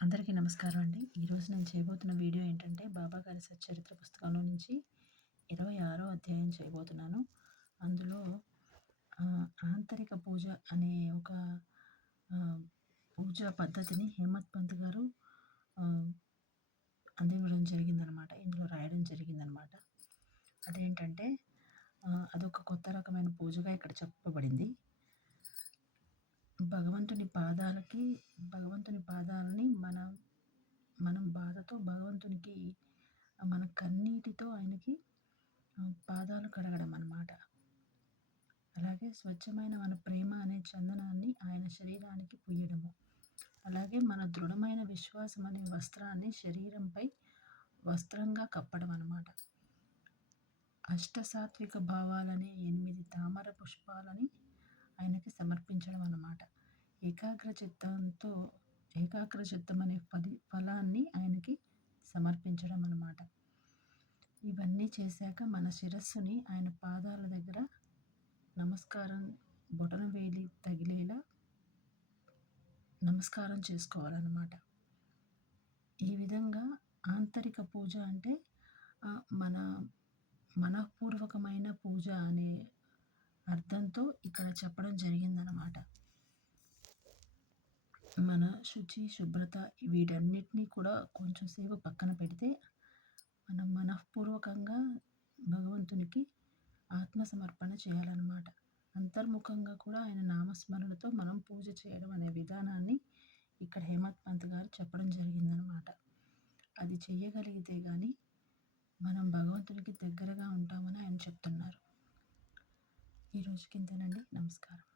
అందరికీ నమస్కారం అండి. ఈరోజు నేను చేయబోతున్న వీడియో ఏంటంటే, బాబాగారి సచ్చరిత్ర పుస్తకంలో నుంచి 26 అధ్యాయం చేయబోతున్నాను. అందులో ఆంతరిక పూజ అనే ఒక ఆహ్, పూజా పద్ధతిని హేమత్ పంత్ గారు ఆహ్, అందివ్వడం జరిగిందనమాట. ఇందులో రాయడం జరిగిందనమాట. అదేంటంటే అదొక కొత్త రకమైన పూజగా ఇక్కడ చెప్పబడింది. భగవంతుని పాదాలని మనం బాధతో భగవంతునికి మన కన్నీటితో ఆయనకి పాదాలు కడగడం అన్నమాట. అలాగే స్వచ్ఛమైన మన ప్రేమ అనే చందనాన్ని ఆయన శరీరానికి పుయ్యడము. అలాగే మన దృఢమైన విశ్వాసం అనే వస్త్రాన్ని శరీరంపై వస్త్రంగా కప్పడం అన్నమాట. అష్టసాత్విక భావాలనే 8 తామర పుష్పాలని ఆయనకి సమర్పించడం అన్నమాట. ఏకాగ్ర చిత్తం అనే ఫలాన్ని ఆయనకి సమర్పించడం అన్నమాట. ఇవన్నీ చేశాక మన శిరస్సుని ఆయన పాదాల దగ్గర నమస్కారం, బొటనవేలి తగిలేలా నమస్కారం చేసుకోవాలన్నమాట. ఈ విధంగా ఆంతరిక పూజ అంటే మన మనఃపూర్వకమైన పూజ అనే అర్థంతో ఇక్కడ చెప్పడం జరిగిందనమాట. మన శుచి, శుభ్రత వీటన్నిటిని కూడా కొంచెం సేపు పక్కన పెడితే, మనం మనఃపూర్వకంగా భగవంతునికి ఆత్మసమర్పణ చేయాలన్నమాట. అంతర్ముఖంగా కూడా ఆయన నామస్మరణతో మనం పూజ చేయడం అనే విధానాన్ని ఇక్కడ హేమత్ పంత్ గారు చెప్పడం జరిగిందనమాట. అది చెయ్యగలిగితే గానీ మనం భగవంతునికి దగ్గరగా ఉంటామని ఆయన చెప్తున్నారు. ఈ రోజుకి ఇంతేనండి. నమస్కారం.